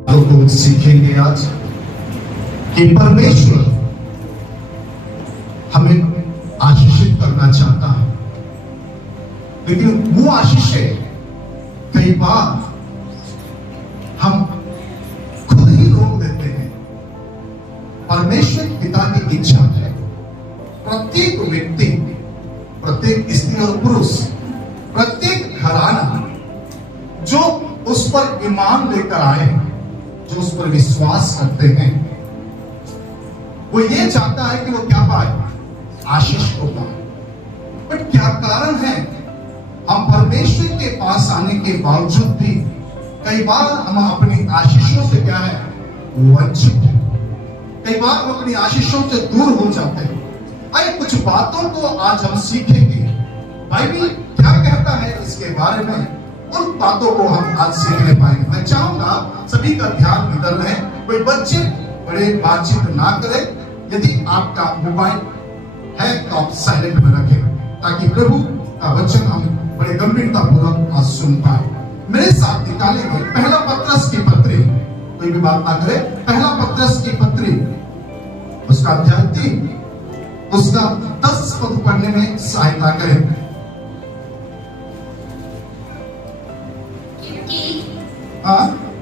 तो सीखेंगे आज कि परमेश्वर हमें आशीषित करना चाहता है, लेकिन वो आशीषें कई बार हम खुद ही रोक देते हैं। परमेश्वर पिता की इच्छा है प्रत्येक व्यक्ति, प्रत्येक स्त्री और पुरुष, प्रत्येक घराना जो उस पर ईमान लेकर आए, जो उस पर विश्वास करते हैं, वो ये चाहता है कि वो क्या पाए, आशीष को पाए। बट क्या कारण है हम परमेश्वर के पास आने के बावजूद भी कई बार हम अपनी आशीषों से क्या है, वंचित हैं। कई बार हम अपनी आशीषों से दूर हो जाते हैं। आइए कुछ बातों को आज हम सीखेंगे। बाइबल क्या कहता है इसके बारे में, उन बातों को हम आज सीखने पाएंगे। मैं चाहूंगा सभी का ध्यान इधर रहे, कोई बच्चे बड़े बातचीत ना करें। यदि आपका मोबाइल है तो आप साइलेंट में रखें, ताकि प्रभु का वचन हम बड़े गंभीरता पूर्वक आज सुन पाए। मेरे साथ निकालेंगे पहला पत्रस की पत्री, कोई भी बात ना करे। पहला पत्रस की पत्री, उसका अध्याय 3, उसका 10 पद पढ़ने में सहायता करें।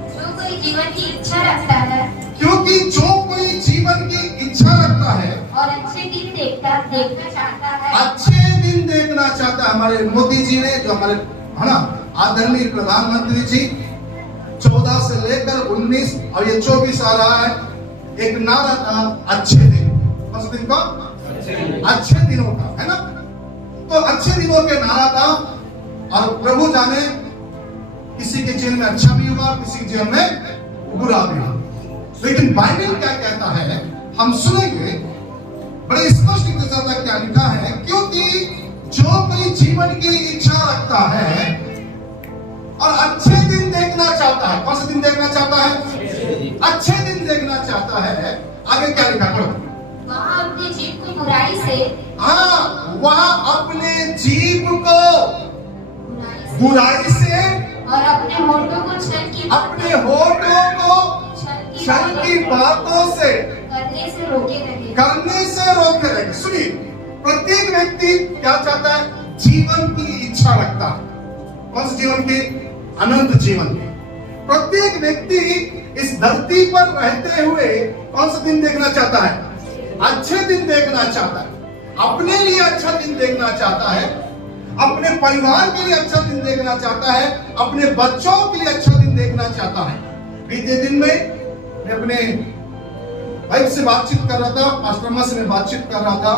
जो कोई जीवन की इच्छा रखता है, क्योंकि जो कोई जीवन की इच्छा रखता है और अच्छे दिन देखना चाहता है, अच्छे दिन देखना चाहता है। हमारे मोदी जी ने, जो हमारे है ना आदरणीय प्रधानमंत्री जी, 14 से लेकर 19 और ये 24 आ रहा है, एक नारा था अच्छे दिन। कौन सा दिन का? अच्छे दिनों का, है ना। तो अच्छे दिनों के नारा था, और प्रभु जाने किसी के जीवन में अच्छा भी हुआ, किसी के जीवन में बुरा भी हुआ। लेकिन बाइबल क्या कहता है हम सुनेंगे। बड़े स्पष्ट तरीके क्या लिखा है, क्योंकि जो कोई जीवन की इच्छा रखता है और अच्छे दिन देखना चाहता है। कौन से दिन देखना चाहता है? अच्छे दिन देखना चाहता है। आगे क्या लिखा, पढ़ो। वह अपने जीव को बुराई से, वह अपने जीव को बुराई से और अपने होठों को छल की बातों से करने से रोके रहे। सुनिए, प्रत्येक व्यक्ति क्या चाहता है? जीवन की इच्छा रखता है। कौन से जीवन की? अनंत जीवन की। प्रत्येक व्यक्ति इस धरती पर रहते हुए कौन सा दिन देखना चाहता है? अच्छे दिन देखना चाहता है। अपने लिए अच्छा दिन देखना चाहता है, अपने परिवार के लिए अच्छा दिन देखना चाहता है, अपने बच्चों के लिए अच्छा दिन देखना चाहता है। बीते दिन में मैं अपने वाइफ से बातचीत कर रहा था, मास्टरमा से मैं बातचीत कर रहा था।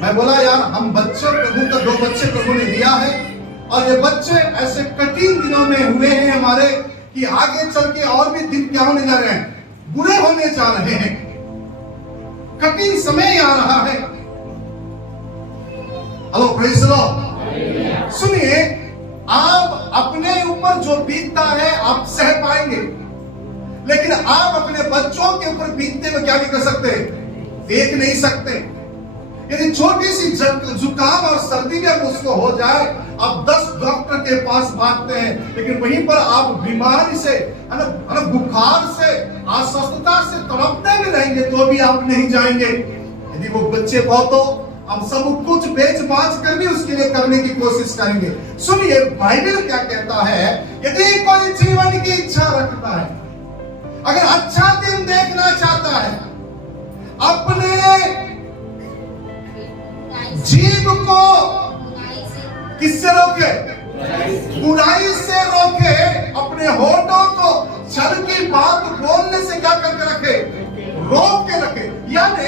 मैं बोला यार, हम बच्चों, प्रभु का 2 बच्चे प्रभु ने दिया है, और ये बच्चे ऐसे कठिन दिनों में हुए हैं हमारे, कि आगे चल के और भी दिन क्या होने जा रहे हैं, बुरे होने जा रहे हैं। कठिन समय आ रहा है। Hello, praise the Lord. सुनिए, आप अपने ऊपर जो बीतता है आप सह पाएंगे, लेकिन आप अपने बच्चों के ऊपर बीतते हुए क्या नहीं कर सकते, देख नहीं सकते। यदि छोटी सी जुकाम और सर्दी भी उसको हो जाए, आप 10 डॉक्टर के पास भागते हैं, लेकिन वहीं पर आप बीमारी से, बुखार से, अस्वस्थता से तड़पते भी रहेंगे तो भी आप नहीं जाएंगे। यदि वो बच्चे बहुत हो, हम सब कुछ बेच बाच कर भी उसके लिए करने की कोशिश करेंगे। सुनिए, बाइबल क्या कहता है, यदि कोई जीवन की इच्छा रखता है, अगर अच्छा दिन देखना चाहता है, अपने जीव को किससे रोके? बुराई से रोके। अपने होठों को छल की बात बोलने से क्या करके रखे? रोक के रखे। यानी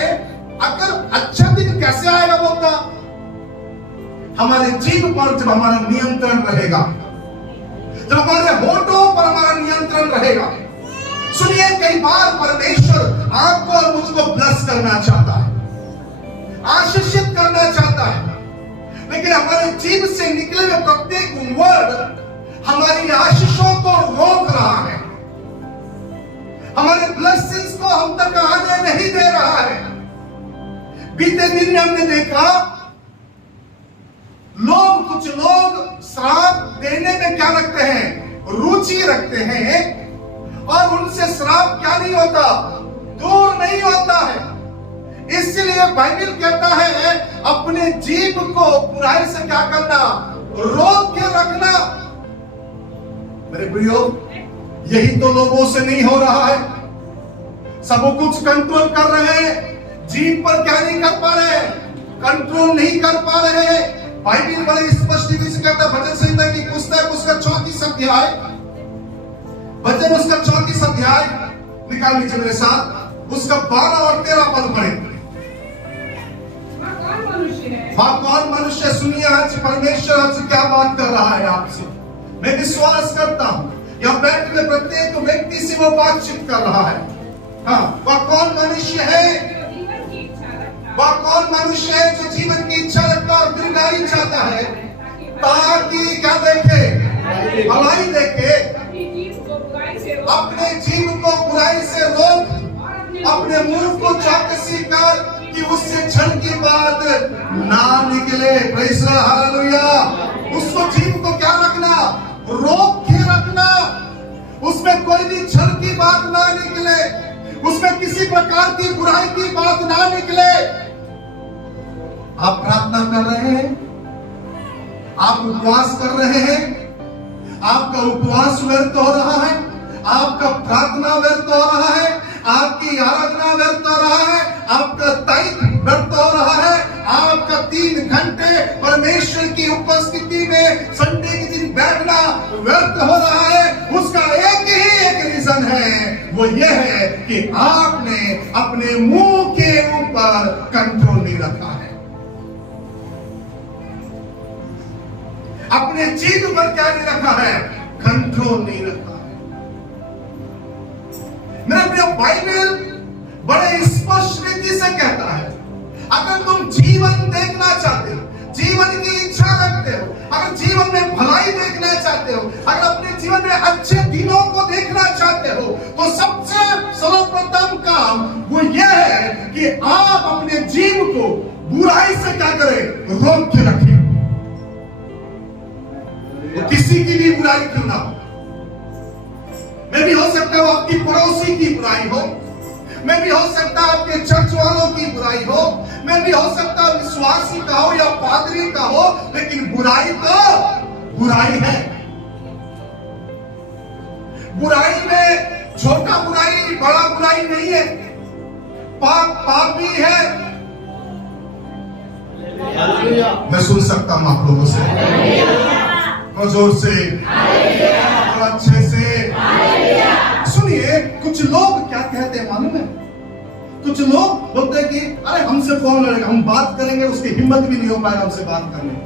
अगर अच्छा दिन कैसे आएगा बोलता? हमारे जीव पर जब हमारा नियंत्रण रहेगा, जब हमारे होठों पर हमारा नियंत्रण रहेगा। सुनिए, कई बार परमेश्वर आपको और मुझको ब्लेस करना चाहता है, आशीषित करना चाहता है, लेकिन हमारे जीव से निकले हुए प्रत्येक वर्ड हमारी आशीषों को रोक रहा है, हमारे ब्लेसिंग्स को हम तक आने नहीं दे रहा है। बीते दिन में हमने देखा, कुछ लोग श्राप देने में क्या रखते हैं? रुचि रखते हैं, और उनसे श्राप क्या नहीं होता, दूर नहीं होता है। इसलिए बाइबल कहता है अपने जीभ को बुराई से क्या करना, रोक के रखना। मेरे प्रियो, यही तो लोगों से नहीं हो रहा है। सब कुछ कंट्रोल कर रहे हैं, जीभ पर क्या नहीं कर पा रहे, कंट्रोल नहीं कर पा रहे हैं। बाइबल बड़े स्पष्ट रूप से कहता है, भजन संहिता की पुस्तक उसका 34 अध्याय, भजन उसका 34 अध्याय निकाल लीजिए मेरे साथ, उसका 12 और 13 पद पढ़े। वह कौन मनुष्य, सुनिए आज परमेश्वर आज क्या बात कर रहा है आपसे। मैं विश्वास करता हूं यह बैठे हुए प्रत्येक व्यक्ति से वो बातचीत कर रहा है। हाँ, वह कौन मनुष्य है, वह कौन मनुष्य है जो जीवन की इच्छा रखता और दीर्घायु चाहता है, ताकि क्या देखे, भलाई देखे। अपने जीव को बुराई से रोक, अपने मुंह को चौकसी कर कि उससे क्षण की बात ना निकले। Praise the Lord, hallelujah. उसको जीव को क्या रखना, रोक के रखना, उसमें कोई भी क्षण की बात ना निकले, उसमें किसी प्रकार की बुराई की बात ना निकले। आप प्रार्थना कर रहे हैं, आप उपवास कर रहे हैं, आपका उपवास व्यर्थ हो रहा है, आपका प्रार्थना व्यर्थ हो रहा है, आपकी आराधना व्यर्थ हो रहा है, आपका तैत व्यर्थ हो रहा है, आपका 3 घंटे परमेश्वर की उपस्थिति में संडे के दिन बैठना व्यर्थ हो रहा है। उसका एक रीजन है, वो ये है कि आपने अपने मुंह के ऊपर कंट्रोल नहीं रखा है, अपने जीभ पर क्या नहीं रखा है, कंट्रोल नहीं रखा है। मेरे प्रिय, बाइबल बड़े स्पष्ट रीति से कहता है, अगर तुम जीवन देखना चाहते हो, जीवन की इच्छा रखते हो, अगर जीवन में भलाई देखना चाहते हो, अगर अपने जीवन में अच्छे दिनों को देखना चाहते हो, तो सबसे सर्वप्रथम काम वो यह है कि आप अपने जीव को बुराई से क्या करें, रोक के रखें। तो किसी की भी बुराई क्यों ना हो, मैं भी हो सकता है आपकी पड़ोसी की बुराई हो, मैं भी हो सकता है आपके चर्च वालों की बुराई हो, मैं भी हो सकता है विश्वासी का हो या पादरी का हो, लेकिन बुराई तो बुराई है। बुराई में छोटा बुराई बड़ा बुराई नहीं है, पाप पाप भी है। मैं सुन सकता हूं आप लोगों से, जोर से और अच्छे से सुनिए। कुछ लोग क्या कहते हैं मालूम है, कुछ लोग बोलते हैं कि अरे हमसे कौन लड़ेगा, हम बात करेंगे, उसकी हिम्मत भी नहीं हो पाएगा हमसे बात करने की।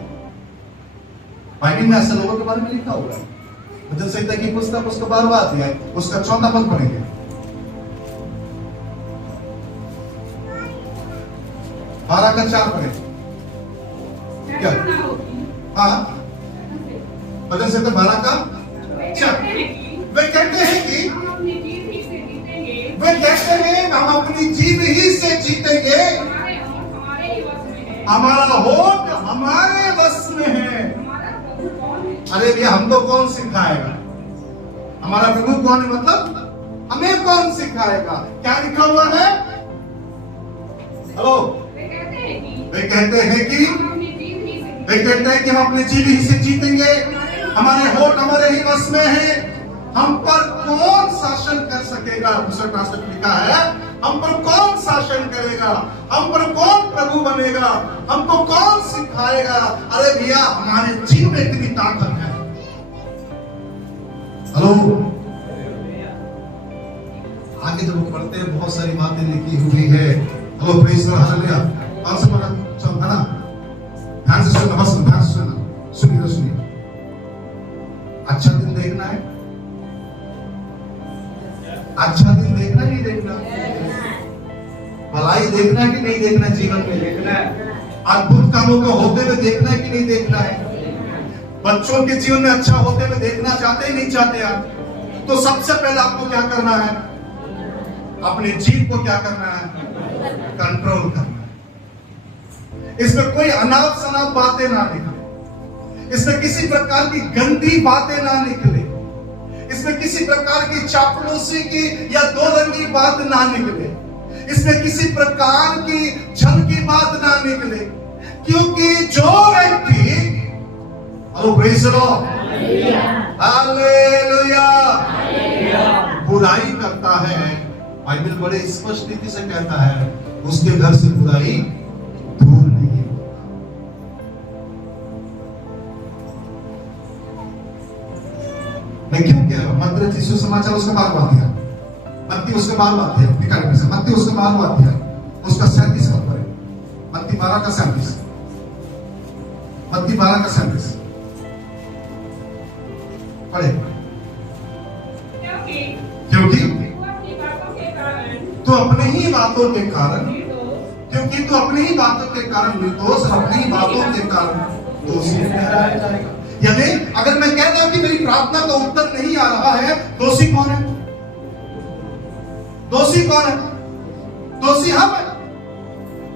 बाइबल में ऐसे लोगों के बारे में लिखा हुआ है, भजन संहिता की पुस्तक उसका 12वां अध्याय उसका 14 पद पढ़ेंगे। बारह का 4 पढ़े क्या, हाँ भजन संहिता 12 का 4। वे कहते हैं कि हम अपनी जीभ ही से जीतेंगे, हमारा होठ हमारे बस में है। अरे भैया, हमको कौन सिखाएगा, हमारा प्रभु कौन है, मतलब हमें कौन सिखाएगा। क्या लिखा हुआ है, हेलो, वे कहते हैं कि हम अपने जीभ ही से जीतेंगे, हमारे होठ हमारे ही बस में है, हम पर कौन शासन कर सकेगा। दूसरा ट्रांसलेट लिखा है, हम पर कौन शासन करेगा, हम पर कौन प्रभु बनेगा, हमको कौन सिखाएगा। अरे भैया, हमारे जीव में इतनी ताकत है। हेलो, आगे जब पढ़ते हैं बहुत सारी बातें लिखी हुई है। Hello, praise the Lord, hallelujah. कौन सा पढ़ा, सब है ना, ध्यान से सुनना, बस ध्यान से सुनना, सुनिए। अच्छा दिन देखना है, अच्छा दिन देखना नहीं देखना, भलाई देखना है कि नहीं देखना, जीवन में देखना है, अद्भुत कामों को होते हुए देखना है कि नहीं देखना है, बच्चों के जीवन में अच्छा होते हुए देखना चाहते ही नहीं चाहते आप। तो सबसे पहले आपको क्या करना है, अपने जीव को क्या करना है, कंट्रोल करना है। इसमें कोई अनाप शनाप बातें ना निकले, इसमें किसी प्रकार की गंदी बातें ना निकले, इस इसमें किसी प्रकार की चापलूसी की या दो रंगी बात ना निकले, इसमें किसी प्रकार की छल की बात ना निकले, क्योंकि जो व्यक्ति हालेलुया बुराई करता है, बाइबल बड़े स्पष्ट रीति से कहता है उसके घर से बुराई दूर नहीं है। मैं क्यों कह रहा हूं? मत्ती यीशु समाचार उसका 12वां अध्याय, मत्ती उसका 12वां अध्याय, निकाल से मत्ती उसका 12वां अध्याय, उसका 37 पद पढ़े। मत्ती 12 का 37, मत्ती 12 का 37 पढ़े। क्योंकि तो अपने ही बातों के कारण, क्योंकि तो अपनी ही बातों के कारण निर्दोष और अपनी ही बातों के कारण दोषी ठहराया जाएगा। यानी अगर मैं कहता हूं कि मेरी प्रार्थना का उत्तर नहीं आ रहा है, दोषी कौन है? दोषी कौन है? दोषी हम है।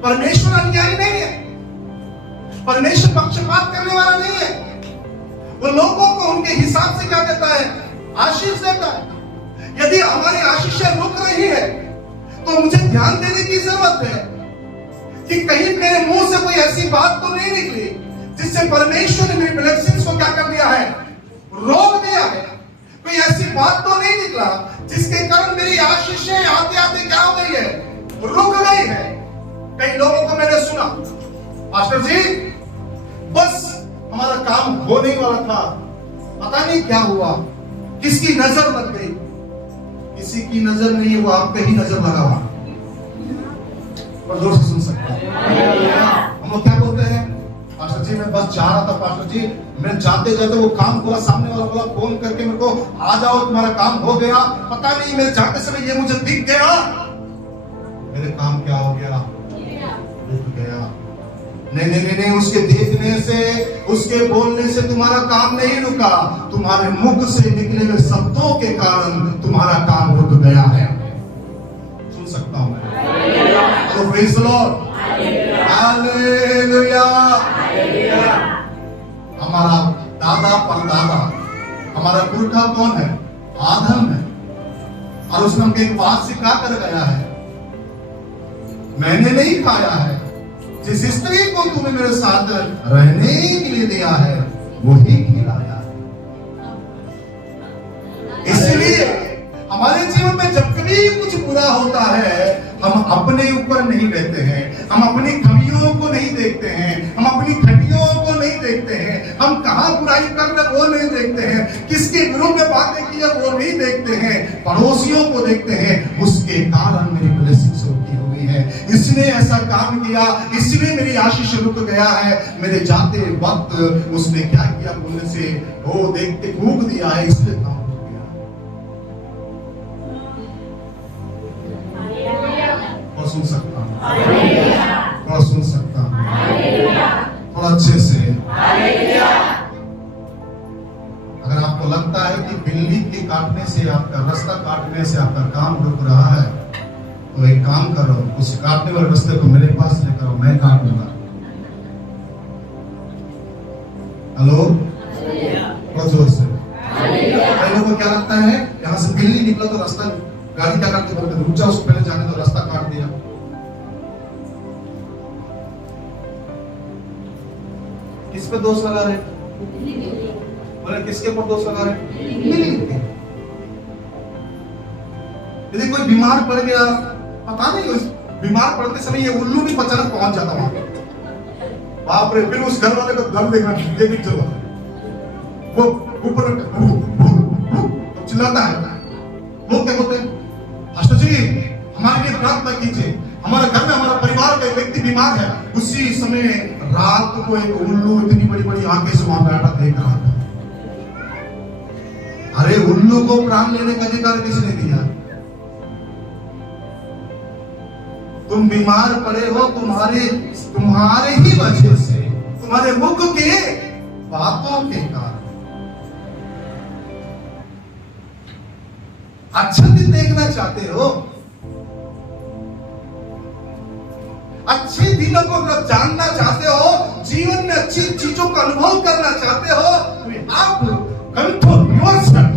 परमेश्वर अन्यायी नहीं है, परमेश्वर पक्षपात करने वाला नहीं है। वो लोगों को उनके हिसाब से क्या देता है? आशीष देता है। यदि हमारी आशीषें रुक रही है तो मुझे ध्यान देने की जरूरत है कि कहीं मेरे मुंह से कोई ऐसी बात तो नहीं निकली जिससे परमेश्वर ने मेरी ब्लेसिंग्स को क्या कर दिया है? रोक दिया है। कोई ऐसी बात तो नहीं निकला जिसके कारण मेरी आशीषें आते आते क्या हो गई है? रुक गई है। कई लोगों को मैंने सुना, पास्टर जी बस हमारा काम होने वाला था, पता नहीं क्या हुआ, किसकी नजर लग गई। किसी की नजर नहीं है, वो आप पे ही नजर लगा हुआ। और जोर से सुन सकते हैं। हम लोग क्या बोलते हैं? पास्टर जी मैं बस जा रहा था, पास्टर जी मैं जाते जाते वो काम पूरा सामने वाला बोला फोन करके मेरे को आ जाओ तुम्हारा काम हो गया। पता नहीं मेरे जाते समय ये मुझे दिख गया, मेरे काम क्या हो गया? रुक गया। नहीं, उसके देखने से, उसके बोलने से तुम्हारा काम नहीं रुका, तुम्हारे मुख से निकले हुए शब्दों के कारण तुम्हारा काम रुक गया है। सुन सकता हूं मैं? तो प्रेज़ द लॉर्ड, हालेलुया। हमारा दादा परदादा, हमारा पुरखा कौन है? आदम है। और उसने हमको एक बात सिखा कर गया है, मैंने नहीं खाया है, जिस स्त्री को तूने मेरे साथ रहने के लिए दिया है वही खिलाया है। इसलिए हमारे जीवन में जब कभी कुछ बुरा होता है, हम अपने ऊपर नहीं लेते हैं, हम अपनी कमियों को नहीं देखते हैं, हम अपनी खटियों को नहीं देखते हैं, हम कहां बुराई कर रहे वो नहीं देखते हैं, किसके विरुद्ध में बातें की है वो नहीं देखते हैं, पड़ोसियों को देखते हैं। उसके कारण मेरी ब्लेसिंग्स रुकी हुई है, इसने ऐसा काम किया, इसलिए मेरी आशीष रुक गया है। मेरे जाते वक्त उसने क्या किया? बोलने से वो देखते फूंक दिया है, इसलिए काम रुक गया। और सुन सकता हूं, और सुन सकता हूं थोड़ा अच्छे से। अगर आपको लगता है कि बिल्ली के काटने से, आपका रास्ता काटने से आपका काम रुक रहा है, तो एक काम करो, उस काटने वाले रास्ते को मेरे पास लेकर आओ, मैं काट दूंगा। हेलो, बहुत जोर से। कई लोगों को क्या लगता है, यहाँ से बिल्ली निकला तो रास्ता, गाड़ी क्या करते बोलते रुक जाओ, उसको पहले जाने तो रास्ता काट दिया। किस पे दोष लगा रहे? बोले किसके ऊपर दोष लगा रहे? बिल्ली के। यदि कोई बीमार पड़ गया, पता नहीं उस बीमार पड़ते समय ये उल्लू भी अचानक पहुंच जाता वहां, बाप रे, फिर उस घर वाले को दर्द देखना ये भी जरूरत है। वो ऊपर चिल्लाता है, लोग क्या बोलते हैं? पास्टर जी हमारे लिए प्रार्थना कीजिए, हमारे घर में हमारा परिवार का एक व्यक्ति बीमार है। उसी समय रात को एक उल्लू इतनी बड़ी बड़ी आंखें से वहां बैठा देख रहा था। अरे उल्लू को प्राण लेने का अधिकार किसने दिया? तुम बीमार पड़े हो तुम्हारे ही वजह से, तुम्हारे मुख के बातों के कारण। अच्छा दिन देखना चाहते हो, अच्छे दिनों को अगर जानना चाहते हो, जीवन में अच्छी चीजों का अनुभव करना चाहते हो, तो आप कंट्रोल योरसेल्फ,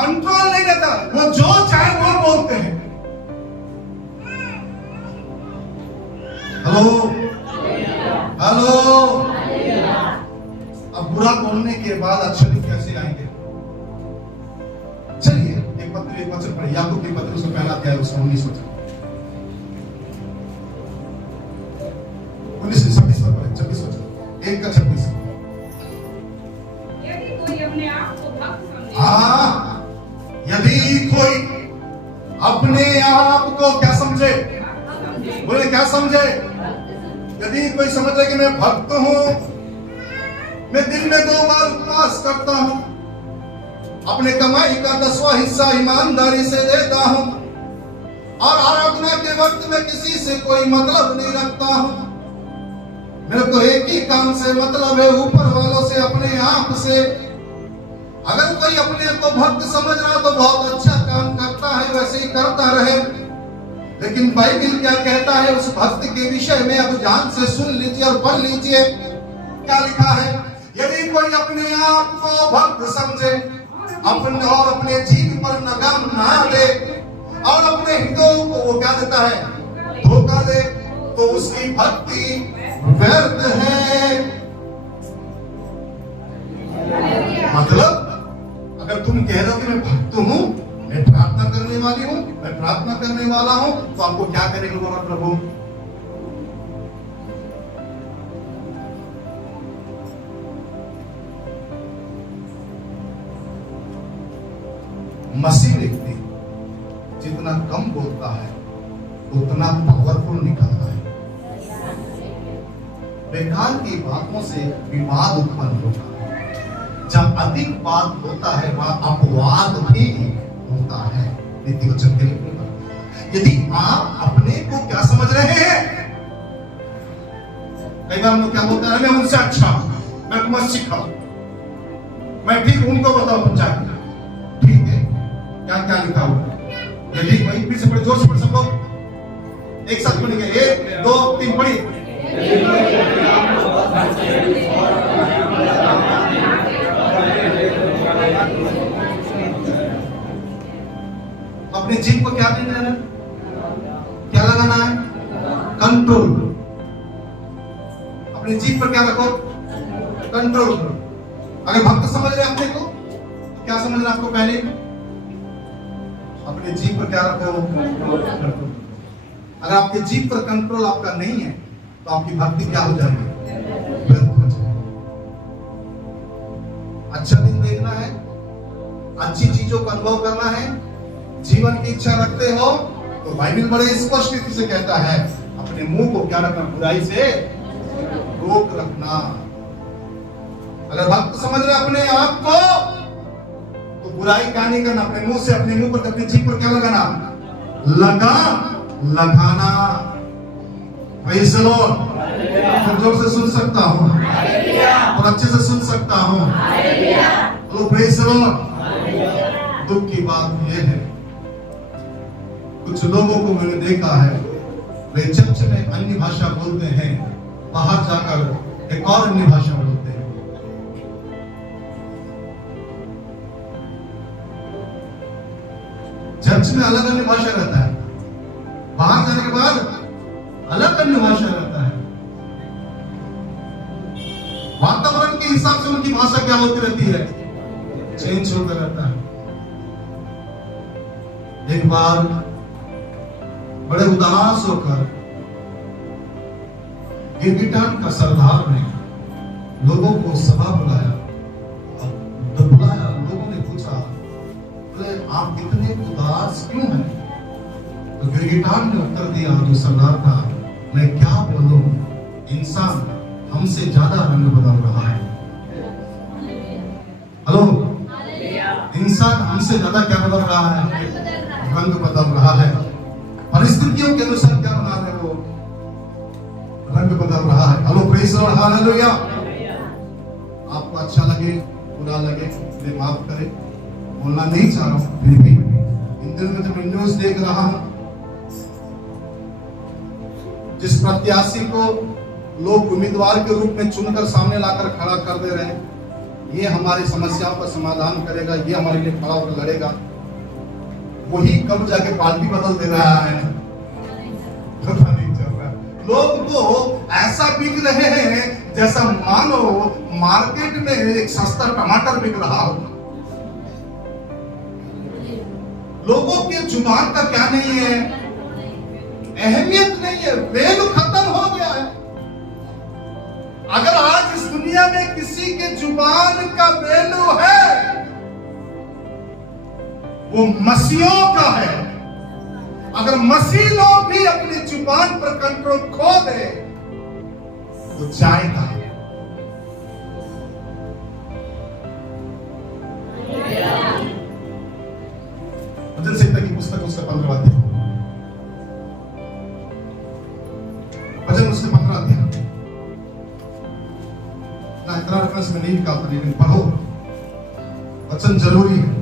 कंट्रोल नहीं रहता, वो जो चाहे वो बोलते हैं। Hello hello. अब बुरा बोलने के बाद अच्छे दिन कैसे आएंगे? चलिए एक वचन पढ़े, याकूब के पत्र उसका पहला अध्याय उसका 19 वचन 26 वचन 1 का 26। यदि कोई अपने आप को भक्त समझे, हाँ, यदि कोई अपने आप को क्या समझे, बोले क्या समझे? यदि कोई समझे कि मैं भक्त हूं, मैं दिन में 2 बार उपवास करता हूं, अपने कमाई का 10वां हिस्सा ईमानदारी से देता हूं, और आराधना के वक्त में किसी से कोई मतलब नहीं रखता हूं, मेरे को एक ही काम से मतलब है, ऊपर वालों से, अपने आप से। अगर कोई अपने को भक्त समझ रहा तो बहुत अच्छा काम करता है, वैसे ही करता रहे। लेकिन बाइबल क्या कहता है उस भक्त के विषय में? अब ध्यान से सुन लीजिए और पढ़ लीजिए क्या लिखा है। यदि कोई अपने आप को भक्त समझे, अपने और अपने जीव पर लगाम ना दे, और अपने हितों को वो क्या देता है? धोखा दे, तो उसकी भक्ति व्यर्थ है। मतलब अगर तुम कह रहे हो कि मैं भक्त हूं, मैं प्रार्थना करने वाली हूं, मैं प्रार्थना करने वाला हूं, तो आपको क्या करेंगे हमारा प्रभु? मसीह व्यक्ति जितना कम बोलता है उतना पावरफुल निकलता है। बेकार की बातों से विवाद उत्पन्न होता है। जब अधिक बात होता है वहां अपवाद भी होता है। नीति वचन के लिए यदि आप अपने को क्या समझ रहे हैं? कई बार हम लोग क्या बोलते हैं, मैं उनसे अच्छा हूं, मैं तुम्हें सिखाऊं, मैं ठीक उनको बताऊं पंचायत। ठीक है, क्या क्या लिखा हुआ? यदि भाई फिर से पढ़े, जोर से पढ़ सब लोग एक साथ पढ़ेंगे। 1 2 3 पढ़िए। अपने जीव को क्या देना है? क्या लगाना है? कंट्रोल। अपने जीव पर क्या रखो? कंट्रोल करो। अगर भक्त समझ रहे अपने को, तो क्या समझ रहे आपको? पहले अपने जीव पर क्या रखो? कंट्रोल। अगर आपके जीव पर कंट्रोल आपका नहीं है तो आपकी भक्ति क्या हो जाएगी? व्यर्थ हो जाएगी। अच्छा दिन देखना है, अच्छी चीजों का अनुभव करना है, जीवन की इच्छा रखते हो तो बाइबल बड़े स्पष्ट रीति से कहता है अपने मुंह को क्या रखना? बुराई से रोक रखना। अगर भक्त समझ रहे अपने आप को तो बुराई क्या नहीं करना? अपने मुंह से, अपने मुंह पर, अपने जीभ पर क्या लगाना? लगाना। Praise the Lord. मैं जोर से सुन सकता हूं और अच्छे से सुन सकता हूं। तो प्रेज़ द लॉर्ड। दुख की बात यह है, कुछ लोगों को मैंने देखा है, वे चर्च में अन्य भाषा बोलते हैं, बाहर जाकर एक और अन्य भाषा बोलते हैं। चर्च में अलग अन्य भाषा रहता है, बाहर जाने के बाद अलग अन्य भाषा रहता है। वातावरण के हिसाब से उनकी भाषा क्या होती रहती है? चेंज होता रहता है। एक बार बड़े उदास होकर गिरगिटान का सरदार ने लोगों को सभा बुलाया। लोगों ने पूछा, बोले आप इतने उदास क्यों हैं? तो गिरगिटान ने उत्तर दिया, जो सरदार था, मैं क्या बोलूं, इंसान हमसे ज्यादा रंग बदल रहा है। हेलो, इंसान हमसे ज्यादा क्या बदल रहा है? रंग बदल रहा है। परिस्थितियों के अनुसार क्या बना रहे वो? रंग बदल रहा है। Hello, praise the Lord, hallelujah. आपको अच्छा लगे, बुरा लगे, मुझे माफ करें, बोलना नहीं चाह रहा हूं, फिर भी इन दिनों में जब मैं न्यूज देख रहा हूं, जिस प्रत्याशी को लोग उम्मीदवार के रूप में चुनकर सामने लाकर खड़ा कर दे रहे हैं, ये हमारी समस्याओं का समाधान करेगा, ये हमारे लिए खड़ा होकर लड़ेगा, वही कब जाके पार्टी बदल दे रहा है, पता नहीं चल रहा। लोग तो ऐसा बिक रहे हैं जैसा मानो मार्केट में एक सस्ता टमाटर बिक रहा हो। लोगों के जुबान का क्या नहीं है, अहमियत नहीं है, वैल्यू खत्म हो गया है। अगर आज इस दुनिया में किसी के जुबान का वैल्यू है, वो मसीहों का है। अगर मसीह लोग भी अपनी जुबान पर कंट्रोल खो दे तो जाएगा। भजन संहिता की पुस्तक उसका 15वां अध्याय, भजन उसके 15 अध्याय ना, इतना रेफरेंस में नहीं निकालता, लेकिन पढ़ो, वचन जरूरी है।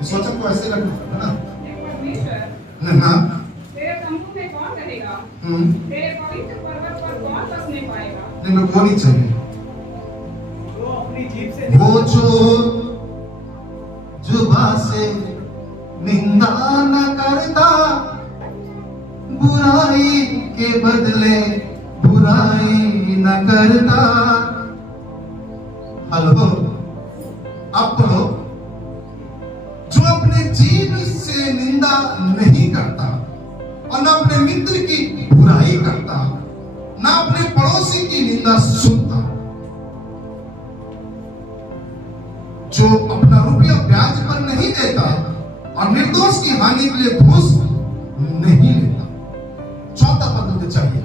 इस वचन को ऐसे रखना है ना। परमेश्वर हाँ, तेरे तंबू में कौन रहेगा? तेरे पवित्र पर्वत पर कौन बसने पाएगा? नहीं, मेरे को नहीं चाहिए। वो अपनी जीभ से वो जो जुबान से निंदा न करता, बुराई के बदले बुराई न करता। हेलो, अब पढ़ो। जो अपने जीव से निंदा नहीं करता और न अपने मित्र की बुराई करता, न अपने पड़ोसी की निंदा सुनता, जो अपना रुपया ब्याज पर नहीं देता और निर्दोष की हानि के लिए घूस नहीं लेता। चौथा पद मुझे चाहिए,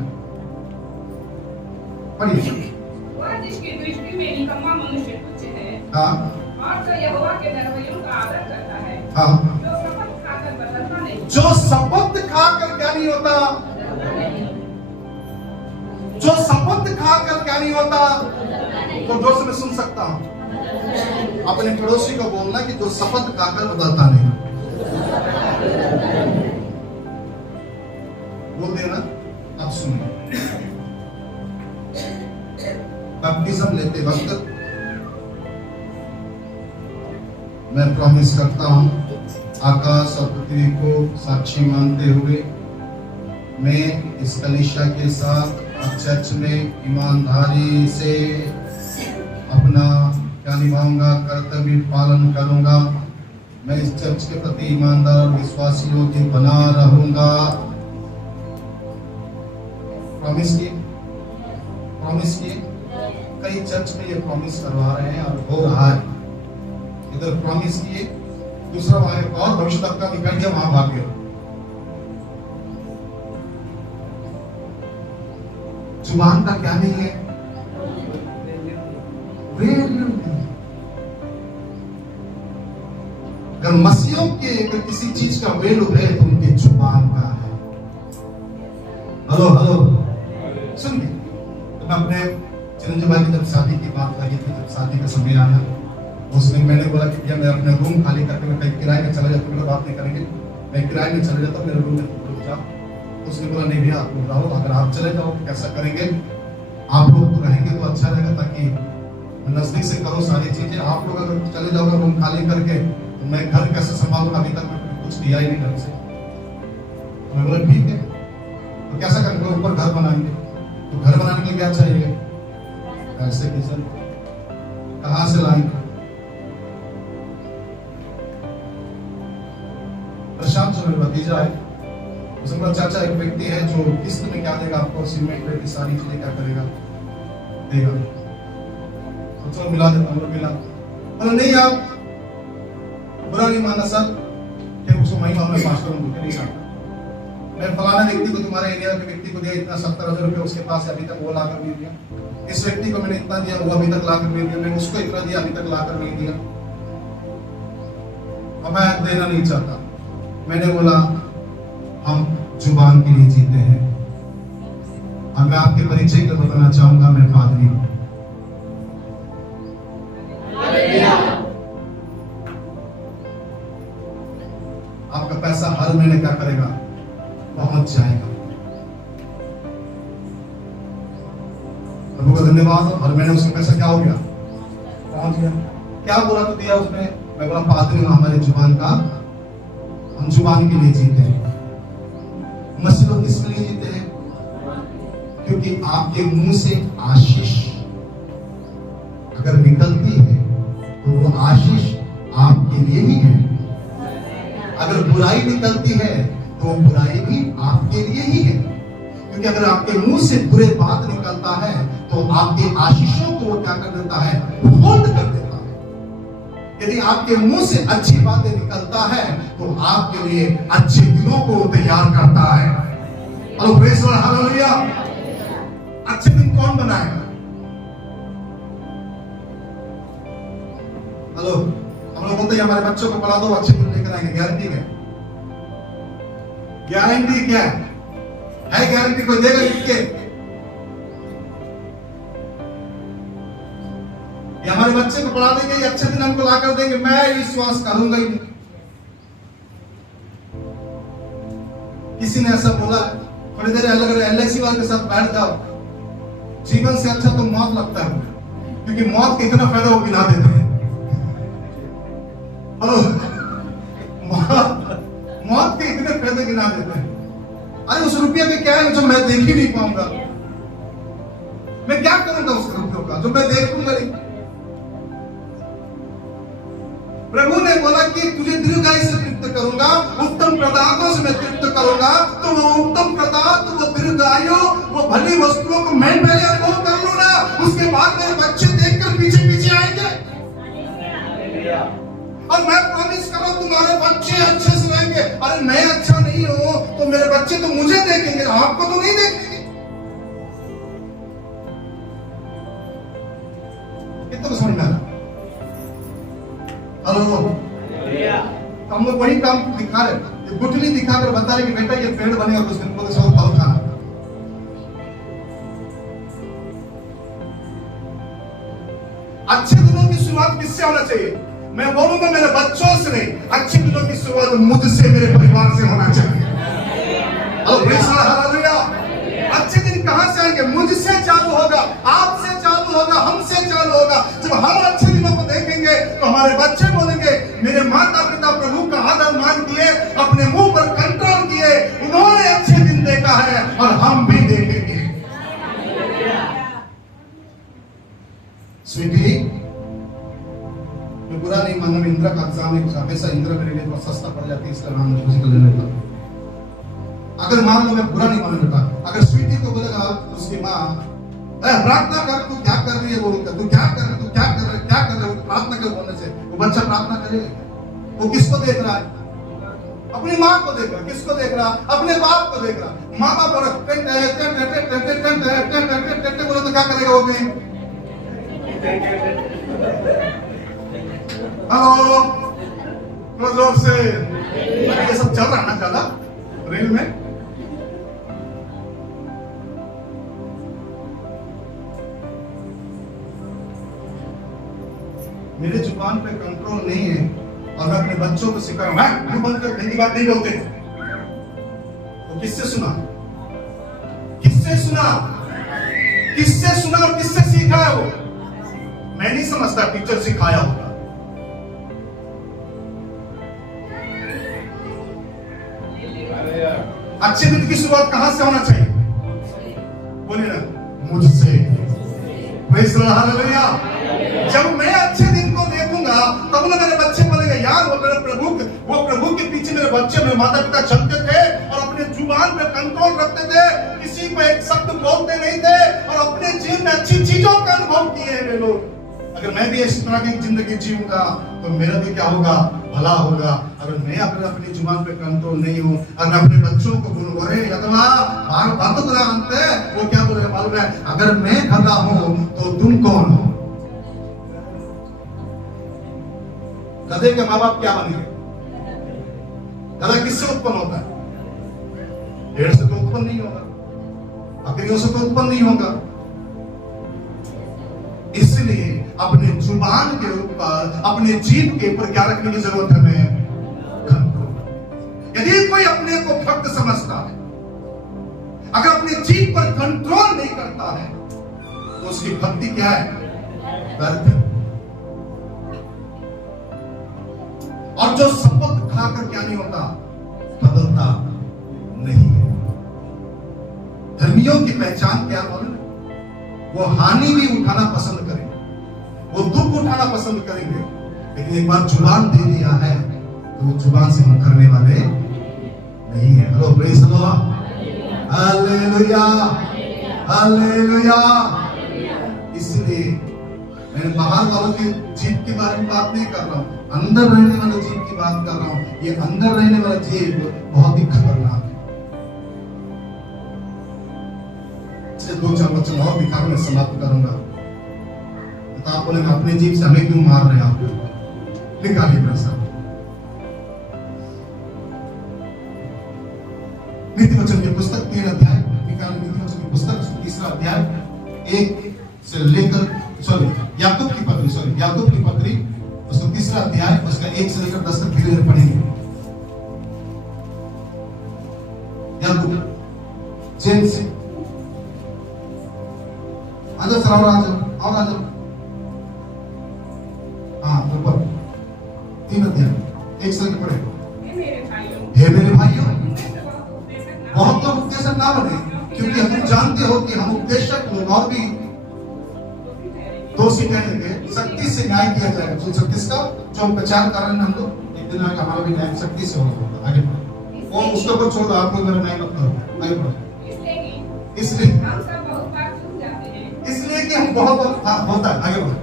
पढ़िए। वह जिसकी दृष्टि में निकम्मा मनुष्य तुच्छ है, हाँ और जो यहोवा के दरवाजों का आदर करता है, हाँ। जो शपथ खाकर बदलता नहीं, जो शपथ खाकर क्या नहीं होता, जो शपथ खाकर क्या नहीं होता, तो जोर से मैं सुन सकता हूं। अपने पड़ोसी को बोलना कि जो शपथ खाकर बदलता नहीं, बोल देना। अब सुनिए, बैप्टिज्म लेते वक्त मैं प्रॉमिस करता हूं, आकाश और पृथ्वी को साक्षी मानते हुए, मैं इस कलीसिया के साथ और चर्च में ईमानदारी से अपना क्या निभाऊंगा, कर्तव्य पालन करूंगा। मैं इस चर्च के प्रति ईमानदार और विश्वासी योग्य बना रहूंगा। प्रॉमिस किए, प्रॉमिस किए। कई चर्च में ये प्रॉमिस करवा रहे हैं और हो रहा है। इधर प्रॉमिस किए, दूसरा वहां और भविष्य तक का निकल गया, वहां भाग गया। जुबान का क्या नहीं है, वैल्यू नहीं। अगर मसीहों के अगर किसी चीज का वैल्यू है तो उनके जुबान का है। हेलो हेलो, सुनिए। तो मैं अपने चिरंजीव भाई की जब शादी की बात करी थी, जब शादी का समय आया, उसने मैंने बोला कि भैया मैं अपने रूम खाली करके मैं कहीं किराए में चला जाता हूँ, बात नहीं करेंगे, मैं किराए में चला जाता हूँ, मेरे रूम में रुक जाओ। तो उसने बोला नहीं भैया आप लोग रहो, अगर आप चले जाओ तो कैसा करेंगे, आप लोग तो रहेंगे तो अच्छा रहेगा, ताकि नजदीक से करो सारी चीजें। आप लोग अगर चले जाओगे रूम खाली करके तो मैं घर कैसे संभालूंगा, अभी तक मैं कुछ दिया ही नहीं घर से। मैं बोला ठीक है, तो कैसा करेंगे, ऊपर घर बनाएंगे। तो घर बनाने के लिए क्या चाहिए, पैसे की जरूरत, कहां से लाएंगे। प्रशांत जो मेरा भतीजा है, उसने बोला चाचा एक व्यक्ति है जो किस्त में क्या देगा आपको, सीमेंट की सारी चीजें क्या करेगा, देगा। सोचो मिला देता हूँ, मिला। बोला नहीं आप बुरा नहीं माना सर, क्या उसको महीना में 5 करोड़ रुपये नहीं काटा। मैं फलाना व्यक्ति को, तुम्हारे एरिया के व्यक्ति को दिया इतना 70,000 रुपये, उसके पास अभी तक वो लाकर नहीं दिया। इस व्यक्ति को मैंने इतना दिया, वो अभी तक लाकर नहीं दिया। मैंने उसको इतना दिया, अभी तक लाकर नहीं दिया। अब मैं देना नहीं चाहता। मैंने बोला हम जुबान के लिए जीते हैं। अब मैं आपके परिचय को बताना चाहूंगा, मैं पादरी हूं। आपका पैसा हर महीने क्या करेगा, पहुंच जाएगा। धन्यवाद, और मैंने उसका पैसा क्या हो गया, पहुंच गया। क्या बोला तो दिया उसने, मैं बोला पादरी हमारे जुबान का, हम जुबान के लिए जीते हैं। मसीह लोग इसलिए जीते हैं क्योंकि आपके मुंह से आशीष अगर निकलती है तो वो आशीष आपके लिए ही है। अगर बुराई निकलती है तो वो बुराई भी आपके लिए ही है, क्योंकि अगर आपके मुंह से बुरे बात निकलता है तो आपके आशीषों को वो क्या कर देता है, होल्ड कर देता है। यदि आपके मुंह से अच्छी बातें निकलता है तो आपके लिए अच्छे दिनों को तैयार करता है। Hello praise Lord, hallelujah. अच्छे दिन कौन बनाएगा? हेलो, हम लोग बोलते हैं हमारे बच्चों को पढ़ा दो, अच्छे दिन लेकर आएंगे। गारंटी क्या? गारंटी क्या है? गारंटी कोई देगा लिख के? या हमारे बच्चे को पढ़ा देंगे, अच्छे दिन हमको ला कर देंगे, मैं विश्वास करूंगा ही नहीं। किसी ने ऐसा बोला, थोड़ी देर अलग एलआईसी वाले के साथ बैठ जाओ, जीवन से अच्छा तो मौत लगता है, क्योंकि मौत के इतना फायदा वो गिना देते हैं। मौत के इतने फायदे गिना देते हैं। अरे उस रुपये में क्या है जो मैं देख ही नहीं पाऊंगा? मैं क्या करूंगा उस रुपयों का जो मैं देखूंगा नहीं? प्रभु ने बोला कि तुझे दीर्घायु से तृप्त करूंगा, उत्तम पदार्थों से मैं तृप्त करूंगा। तो वो उत्तम पदार्थ, वो दीर्घायु, वो भली वस्तुओं को मैं पहले अनुभव कर लूं ना, उसके बाद मेरे बच्चे देखकर पीछे पीछे आएंगे। और मैं प्रॉमिस कर रहा हूं तुम्हारे बच्चे अच्छे से रहेंगे। अरे मैं अच्छा नहीं हूं तो मेरे बच्चे तो मुझे देखेंगे, आपको तो नहीं देखेंगे। कितना समझ में आ रहा? हेलो, हम लोग वही काम दिखा रहे, गुठली दिखाकर बता रहे कि बेटा ये पेड़ बनेगा कुछ दिन को, तो सब फल खाना। अच्छे दिनों की शुरुआत किससे होना चाहिए? मैं बोलूंगा मेरे बच्चों से नहीं, अच्छे दिनों की शुरुआत मुझसे, मेरे परिवार से होना चाहिए। हालेलुया। अच्छे दिन कहां से आएंगे? मुझसे चालू होगा, आपसे चालू होगा, हमसे चालू होगा। जब हम अच्छे दिनों को देखेंगे तो हमारे बच्चे बोलेंगे मेरे माता पिता प्रभु का आदर मान किए, अपने मुंह पर कंट्रोल किए, उन्होंने अच्छे दिन देखा है और हम भी देखेंगे। स्वीटी, मैं बुरा नहीं मानना, इंद्रा का एग्जाम है, हमेशा इंद्रा मेरे लिए बहुत सस्ता पड़ जाती है, इसलिए नाम मुझे ले लेता हूं। अगर मान लो, मैं बुरा नहीं मानना बेटा, अगर स्वीटी को बोलेगा उसकी माँ प्रार्थना कर, तू क्या कर रही है, बोलकर तू क्या कर रही है, तू क्या कर रही है, क्या कर रही है, प्रार्थना कर बोलने से वो बच्चा प्रार्थना करेगा। वो किसको देख रहा है? अपनी माँ को देख रहा। किसको देख रहा? अपने बाप को देख रहा। माँ बाप बोला बोले तो क्या करेगा वो भी? हेलो, जोर से। ये सब चल रहा ना ज्यादा रेल में। मेरे जुबान पे कंट्रोल नहीं है और मैं अपने बच्चों को सिखा रहा हूं, मुंह बंद कर, हिंदी बात नहीं बोलते। तो किससे सुना? किससे सुना? किससे सुना और किससे सीखा है वो? मैं नहीं समझता टीचर सिखाया होगा। अच्छे दिन की शुरुआत कहां से होना चाहिए? बोलिए ना, मुझसे। Praise the Lord, hallelujah. जब मैं अच्छे दिन को देखूंगा तब ना मेरे बच्चे बोलेंगे यार वो प्रभु के पीछे मेरे बच्चे, मेरे माता पिता चलते थे और अपने जुबान पे कंट्रोल रखते थे, किसी को एक शब्द बोलते नहीं थे और अपने जीवन में अच्छी चीजों का अनुभव किए हैं वे लोग। अगर मैं भी इस तरह की जिंदगी जीऊंगा तो मेरा भी क्या होगा? भला होगा। अगर मैं अपनी जुबान पे कंट्रोल नहीं हूं, अगर अपने बच्चों को बोलूं अरे यदवा बातों को जानते, वो क्या बोल रहे मालूम है? अगर मैं गधा हूं तो तुम कौन हो? गधे के माँ बाप क्या बनेंगे? गधा किससे उत्पन्न होता है? भेड़ से तो उत्पन्न नहीं होगा, बकरियों से तो उत्पन्न नहीं होगा। इसलिए अपने जुबान के ऊपर, अपने जीभ के ऊपर क्या रखने की जरूरत है? हमें कंट्रोल। यदि कोई अपने को भक्त समझता है, अगर अपने जीभ पर कंट्रोल नहीं करता है तो उसकी भक्ति क्या है? व्यर्थ है। और जो शपथ खाकर क्या नहीं होता? बदलता नहीं है। धर्मियों की पहचान क्या मालूम? वो हानि भी उठाना पसंद करेंगे, वो दुख उठाना पसंद करेंगे, लेकिन एक बार जुबान दे दिया है तो वो जुबान से मुकरने वाले नहीं है। Hello praise the Lord, hallelujah, hallelujah. इसलिए मैं बाहर वालों की जीव के बारे में बात नहीं कर रहा हूं, अंदर रहने वाले जीव की बात कर रहा हूं। ये अंदर रहने वाला जीव बहुत ही खतरनाक है। दो चार वचन और दिखा मैं समाप्त करूंगा। तो आप बोलेंगे अपने जीव से हमें क्यों मार रहे हैं आप लोग? निकालिए प्रश्न। नीति वचन की पुस्तक 3 अध्याय, निकालिए नीति वचन की पुस्तक 3 अध्याय 1 से लेकर याकूब की पत्री उसका 3 अध्याय उसका 1 से लेकर 10 तक धीरे धीरे पढ़ेंगे। याकूब जेम्स आजा सर और आजा हाँ ऊपर 3 अध्याय 1 से लेकर पढ़े। हे मेरे भाइयों, बहुत लोग उपदेशक ना बने, क्योंकि हम जानते हो कि हम उपदेशक लोग और भी दोषी ठहरेंगे, सख्ती से न्याय किया जाएगा। किसका? जो हम प्रचार कर रहे हैं हम लोग, एक दिन आगे हमारा भी न्याय सख्ती से होगा। आगे बढ़ो, वो उसके ऊपर छोड़ दो, आप लोग मेरा न्याय मत करो। आगे बढ़ो। इसलिए हम सब बहुत बार चूक जाते हैं, इसलिए कि हम बहुत होता है। आगे बढ़ो।